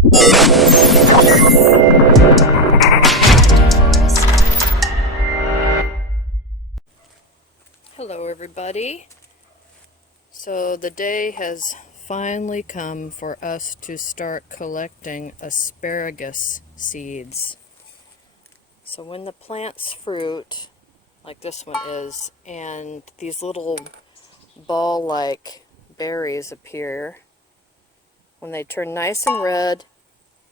Hello everybody. So the day has finally come for us to start collecting asparagus seeds. So when the plant's fruit, like this one is, and these little ball-like berries appear, when they turn nice and red,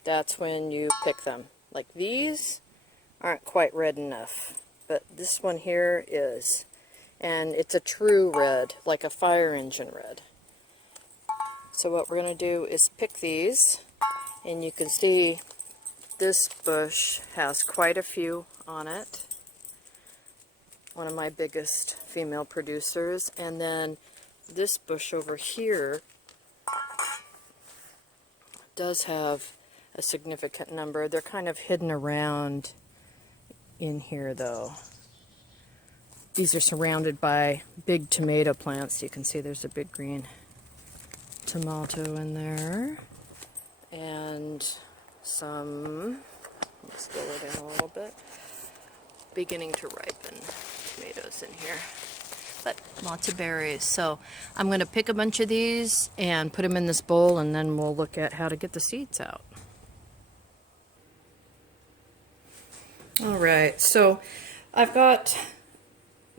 that's when you pick them. Like these aren't quite red enough, but this one here is. And it's a true red, like a fire engine red. So what we're going to do is pick these, and you can see this bush has quite a few on it. One of my biggest female producers. And then this bush over here does have a significant number. They're kind of hidden around in here though. These are surrounded by big tomato plants. You can see there's a big green tomato in there. And some, let's go it in a little bit, beginning to ripen tomatoes in here. But lots of berries. So I'm going to pick a bunch of these and put them in this bowl, and then we'll look at how to get the seeds out. Alright, so I've got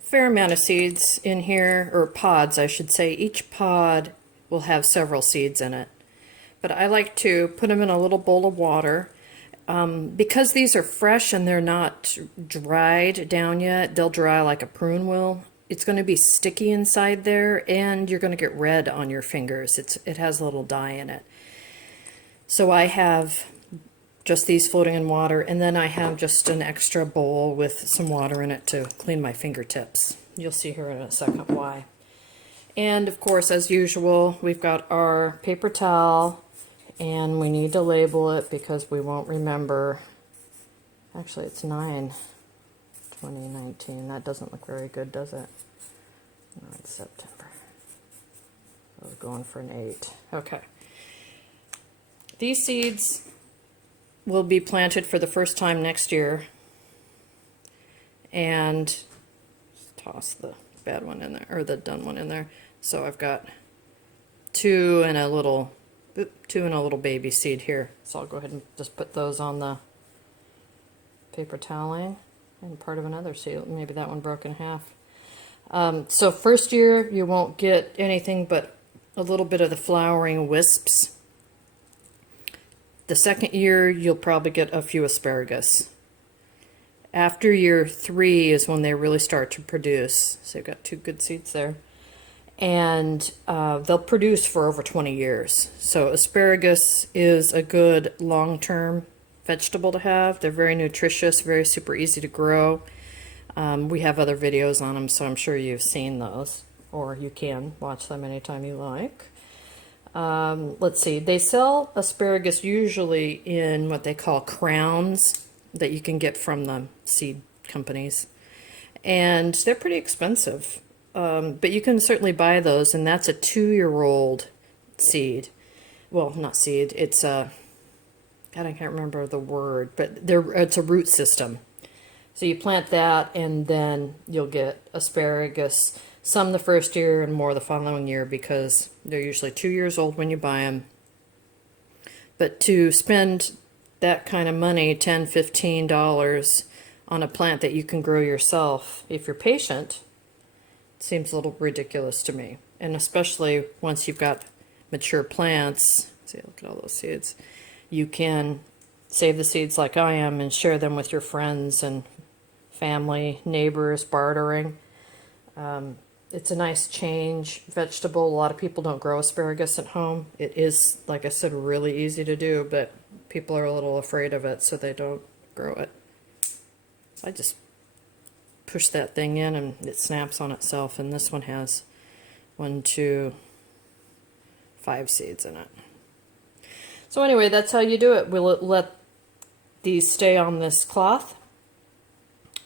fair amount of seeds in here, or pods I should say. Each pod will have several seeds in it, but I like to put them in a little bowl of water. Because these are fresh and they're not dried down yet, they'll dry like a prune will. It's going to be sticky inside there, and you're going to get red on your fingers. It has a little dye in it. So I have just these floating in water, and then I have just an extra bowl with some water in it to clean my fingertips. You'll see here in a second why. And of course, as usual, we've got our paper towel, and we need to label it because we won't remember. Actually, it's 9/2019. That doesn't look very good, does it? No, it's September. I was going for an 8. Okay. These seeds will be planted for the first time next year, and toss the bad one in there, or the done one in there. So I've got two and a little baby seed here. So I'll go ahead and just put those on the paper toweling, and part of another seed. Maybe that one broke in half. So first year you won't get anything but a little bit of the flowering wisps. The second year, you'll probably get a few asparagus. After year 3 is when they really start to produce. So you've got 2 good seeds there. And they'll produce for over 20 years. So asparagus is a good long-term vegetable to have. They're very nutritious, very super easy to grow. We have other videos on them, so I'm sure you've seen those. Or you can watch them anytime you like. Let's see, they sell asparagus usually in what they call crowns that you can get from the seed companies, and they're pretty expensive, but you can certainly buy those, and that's a 2-year-old seed. Well, not seed, it's a, God, I can't remember the word, but it's a root system. So you plant that, and then you'll get asparagus. Some the first year and more the following year, because they're usually 2 years old when you buy them. But to spend that kind of money, $10, $15 on a plant that you can grow yourself, if you're patient, it seems a little ridiculous to me. And especially once you've got mature plants, see, look at all those seeds, you can save the seeds like I am and share them with your friends and family, neighbors, bartering. It's a nice change vegetable. A lot of people don't grow asparagus at home. It is, like I said, really easy to do, but people are a little afraid of it, so they don't grow it. I just push that thing in and it snaps on itself, and this one has 1, 2, 5 seeds in it. So anyway, that's how you do it. We'll let these stay on this cloth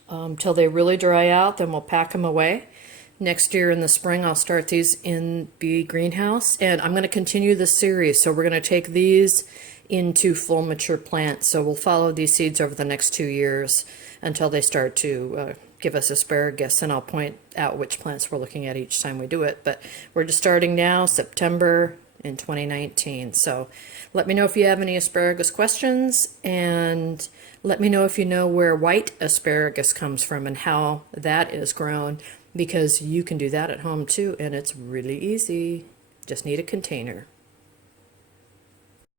till they really dry out, then we'll pack them away. Next year in the spring, I'll start these in the greenhouse, and I'm going to continue this series. So we're going to take these into full mature plants. So we'll follow these seeds over the next 2 years until they start to give us asparagus, and I'll point out which plants we're looking at each time we do it. But we're just starting now, September in 2019. So let me know if you have any asparagus questions, and let me know if you know where white asparagus comes from and how that is grown, because you can do that at home too, and it's really easy. Just need a container.